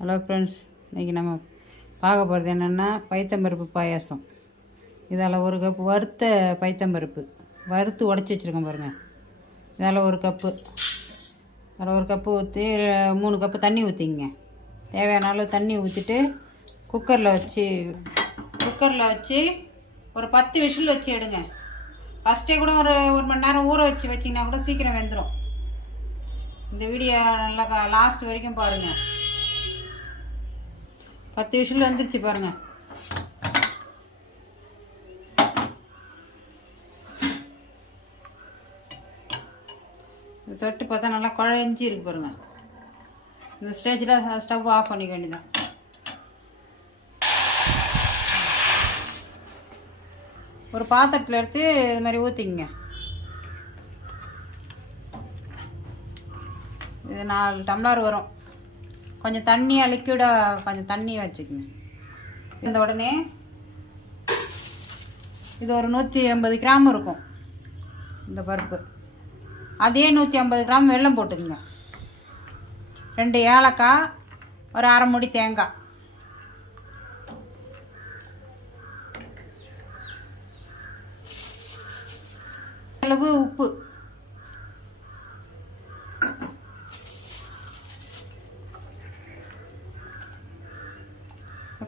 Hello friends, இன்றைக்கி நம்ம பார்க்க போகிறது என்னென்னா பைத்தம்பருப்பு பாயாசம். இதில் ஒரு கப்பு வறுத்த பைத்தம்பருப்பு வறுத்து உடச்சி வச்சுருக்கேன் பாருங்கள். இதில் ஒரு கப்பு, அதில் ஒரு கப்பு ஊற்றி 3 கப்பு தண்ணி ஊற்றிங்க. தேவையான அளவு தண்ணி ஊற்றிட்டு குக்கரில் வச்சு ஒரு 10 விசில் வச்சு எடுங்க. ஃபஸ்ட்டே கூட ஒரு மணி நேரம் ஊற வச்சிங்கன்னா கூட சீக்கிரம் வெந்துடும். இந்த வீடியோ நல்லா லாஸ்ட் வரைக்கும் பாருங்கள். 10 விசில் வந்துருச்சு பாருங்கள். தொட்டு பார்த்தா நல்லா குழஞ்சி இருக்கு பாருங்கள். இந்த ஸ்டேஜில் ஸ்டவ் ஆஃப் பண்ணிக்க வேண்டியதான். ஒரு பாத்திரத்தில் எடுத்து இது மாதிரி ஊற்றிங்க. இது 4 டம்ளர் வரும். கொஞ்சம் தண்ணியாக லிக்விடாக கொஞ்சம் தண்ணியை வச்சுக்கோங்க. இந்த உடனே இது ஒரு 180 கிராம் இருக்கும் இந்த பருப்பு. அதே 150 கிராம் வெல்லம் போட்டுக்குங்க. 2 ஏலக்காய், ஒரு அரை மூடி தேங்காய், அளவு உப்பு,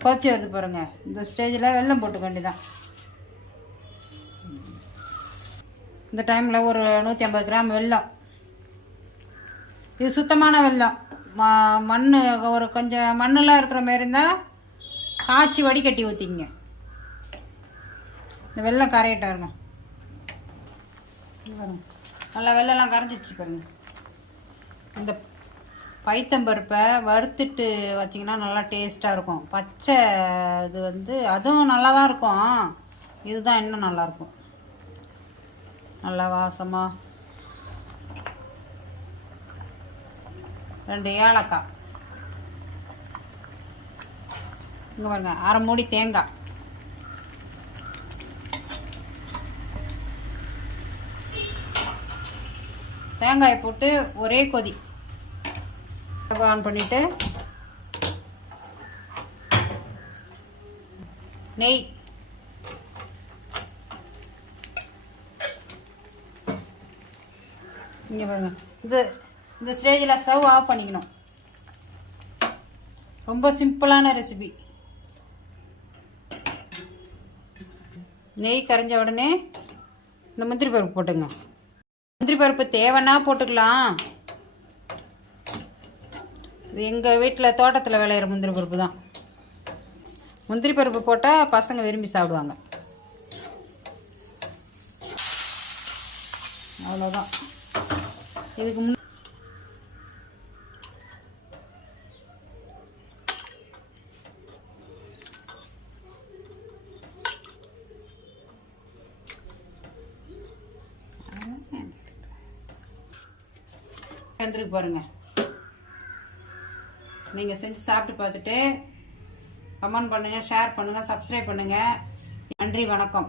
கொதிச்சு வருது பாருங்க. இந்த ஸ்டேஜில் வெல்லம் போட்டுக்க வேண்டியதான். இந்த டைமில் ஒரு 150 கிராம் வெல்லம். இது சுத்தமான வெல்லம். மண் ஒரு கொஞ்சம் மண்ணெலாம் இருக்கிற மாதிரி இருந்தால் காய்ச்சி வடிகட்டி ஊற்றிங்க. இந்த வெல்லம் கரையிட்ட வருங்க. நல்லா வெள்ளம்லாம் கரைஞ்சிச்சு பாருங்க. இந்த பைத்தம்பருப்பை வறுத்துட்டு வச்சிங்கன்னா நல்லா டேஸ்ட்டாக இருக்கும். பச்சை இது அதுவும் நல்லா தான் இருக்கும். இதுதான் இன்னும் நல்லாயிருக்கும். நல்லா வாசமாக 2 ஏலக்காய், இங்கே பாருங்க, அரை மூடி தேங்காய், தேங்காயை போட்டு ஒரே கொதி ஆன் பண்ணிட்டு நெய், இங்கே பாருங்க. இந்த ஸ்டேஜில் ஸ்டவ் ஆஃப் பண்ணிக்கணும். ரொம்ப சிம்பிளான ரெசிபி. நெய் கரைஞ்ச உடனே இந்த முந்திரி பருப்பு போட்டுங்க. முந்திரி பருப்பு தேவைன்னா போட்டுக்கலாம். இது எங்கள் வீட்டில் தோட்டத்தில் விளையிற முந்திரி பருப்பு தான். முந்திரி பருப்பு போட்டால் பசங்க விரும்பி சாப்பிடுவாங்க. அவ்வளோதான். இதுக்கு வந்துருக்கு பாருங்க. நீங்கள் செஞ்சு சாப்பிட்டு பார்த்துட்டு கமெண்ட் பண்ணுங்கள், ஷேர் பண்ணுங்கள், சப்ஸ்கிரைப் பண்ணுங்கள். நன்றி, வணக்கம்.